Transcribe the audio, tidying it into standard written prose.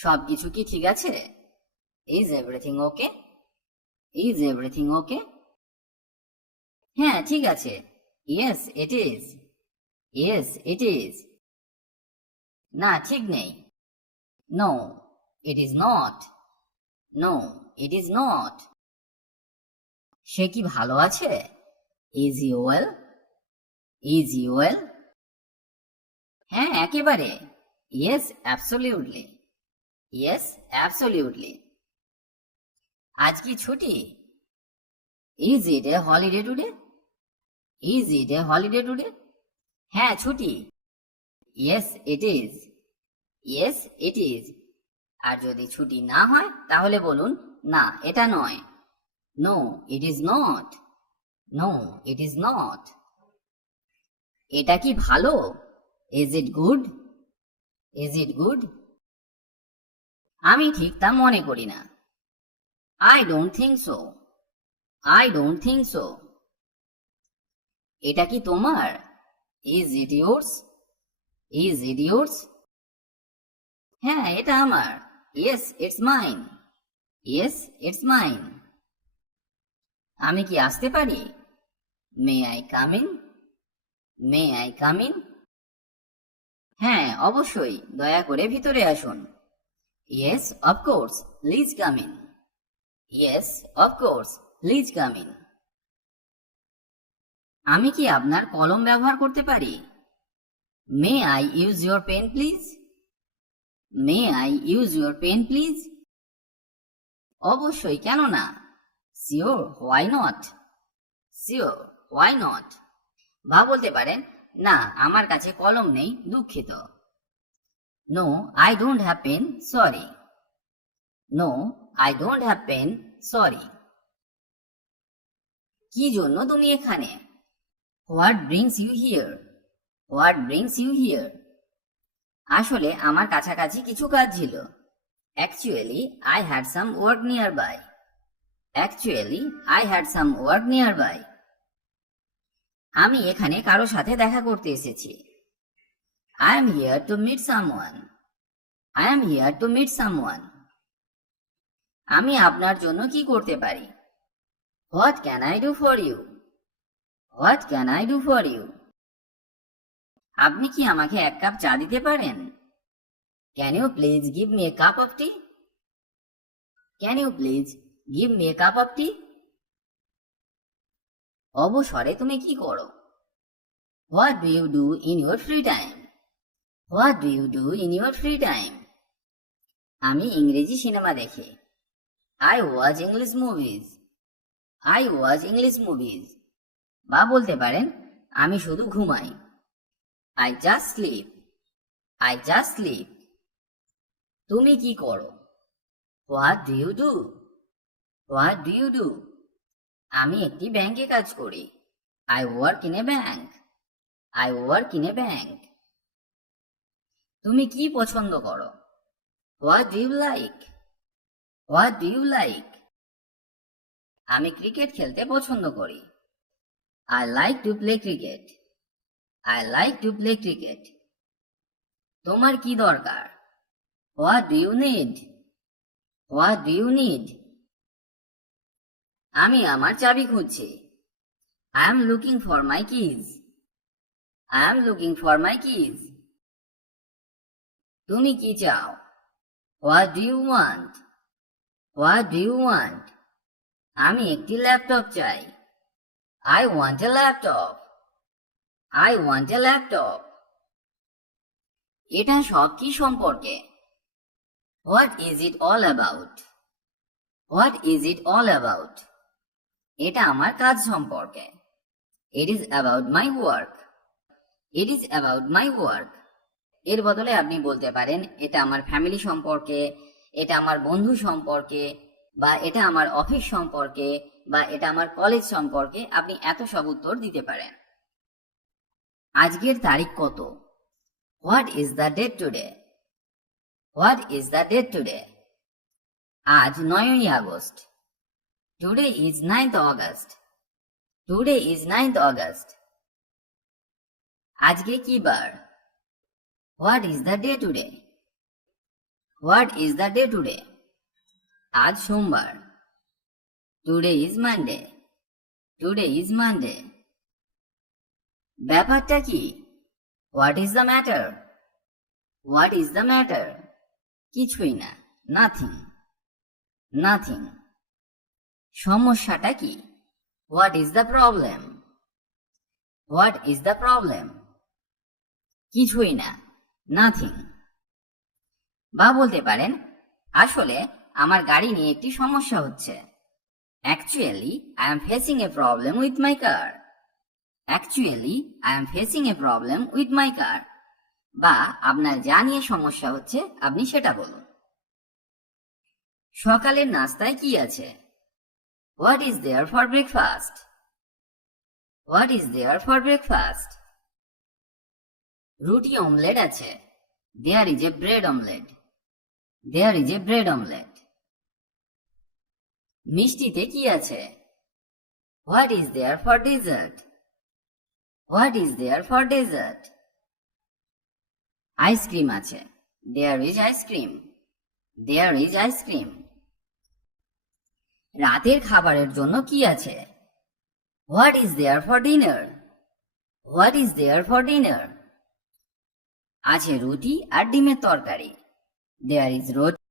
সবকিছু কি ঠিক আছে? Is everything okay? Is everything okay? হ্যাঁ ঠিক আছে। Yes it is. Yes it is. না ঠিক নেই। No it is not. No it is not. সে কি ভালো আছে? Is he well? Is he well? হ্যাঁ একেবারে। Yes absolutely. Yes absolutely. আজ কি ছুটি? Is it a holiday today? Is it a holiday today? হ্যাঁ ছুটি। Yes it is. Yes it is. আর যদি ছুটি না হয় তাহলে বলুন না এটা নয়। No it is not. No it is not. এটা কি ভালো? Is it good? Is it good? আমি ঠিক তা মনে করি না। I don't think so. I don't think so. এটা কি তোমার? Is it yours? Is it yours? হ্যাঁ এটা আমার। Yes it's mine. Yes it's mine. আমি কি আসতে পারি? May I come in? May I come in? হ্যাঁ অবশ্যই, দয়া করে ভিতরে আসুন। Yes of course please come in. Yes of course please come in. আমি কি আপনার কলম ব্যবহার করতে পারি? May I use your pen please? May I use your pen please? অবশ্যই, কেন না। Sure why not? Sure why not? বা বলতে পারেন না আমার কাছে কলম নেই, দুঃখিত। No I don't have pen, sorry. No I don't have pen, sorry. কি জন্য তুমি এখানে? What brings you here? What brings you here? আসলে আমার কাছাকাছি কিছু কাজ ছিল। Actually I had some work nearby. Actually I had some work nearby. আমি এখানে কারো সাথে দেখা করতে এসেছি। I am here to meet someone. I am here to meet someone. আমি আপনার জন্য কি করতে পারি? What can I do for you? What can I do for you? আপনি কি আমাকে এক কাপ চা দিতে পারেন? Can you please give me a cup of tea? Can you please give me a cup of tea? অবসরে তুমি কি করো? What do you do in your free time? What do you do in your free time? আমি ইংরেজি সিনেমা দেখি। I watch English movies. I watch English movies. বা বলতে পারেন আমি শুধু ঘুমাই। I just sleep. I just sleep. তুমি কি করো? What do you do? What do you do? আমি একটি ব্যাংকে কাজ করি। I work in a bank. I work in a bank. তুমি কি পছন্দ করো? What do you like? What do you like? আমি ক্রিকেট খেলতে পছন্দ করি। I like to play cricket. I like to play cricket. তোমার কি দরকার? What do you need? What do you need? আমি আমার চাবি খুঁজছি। I am looking for my keys. I am looking for my keys. তুমি কি চাও? What do you want? What do you want? আমি একটি ল্যাপটপ চাই। I want a laptop. I want a laptop. এটা সব কি সম্পর্কে? What is it all about? What is it all about? এটা আমার কাজ সম্পর্কে। It is about my work. It is about my work. এর বদলে আপনি বলতে পারেন এটা আমার ফ্যামিলি সম্পর্কে, এটা আমার বন্ধু সম্পর্কে, বা এটা আমার অফিস সম্পর্কে, বা এটা আমার কলেজ সম্পর্কে। আপনি এত সব উত্তর দিতে পারেন। আজকের তারিখ কত? What is the date today? What is the date today? আজ 9ই আগস্ট। Today is 9th August. Today is 9th August. আজকে কি বার? What is the day today? What is the day today? আজ সোমবার। Today is Monday. Today is Monday. ব্যাপারটা কি? What is the matter? What is the matter? কিছুই না, nothing. Nothing. সমস্যাটা কি? What is the problem? What is the problem? কিছুই না, নাথিং। বা বলতে পারেন, আসলে আমার গাড়ি নিয়ে একটি সমস্যা হচ্ছে। Actually I am facing a problem with my car. Actually I am facing a problem with my car. বা আপনার যা নিয়ে সমস্যা হচ্ছে আপনি সেটা বলুন। সকালের নাস্তায় কি আছে? What is there for breakfast? What is there for breakfast? রুটি অমলেট আছে। There is a bread omelette. There is a bread omelette. মিষ্টিতে কি আছে? What is there for dessert? What is there for dessert? Ice cream আছে। There is ice cream. There is ice cream. রাতের খাবারের জন্য কি আছে? What is there for dinner? What is there for dinner? আছে রুটি আর ডিমের তরকারি। There is roti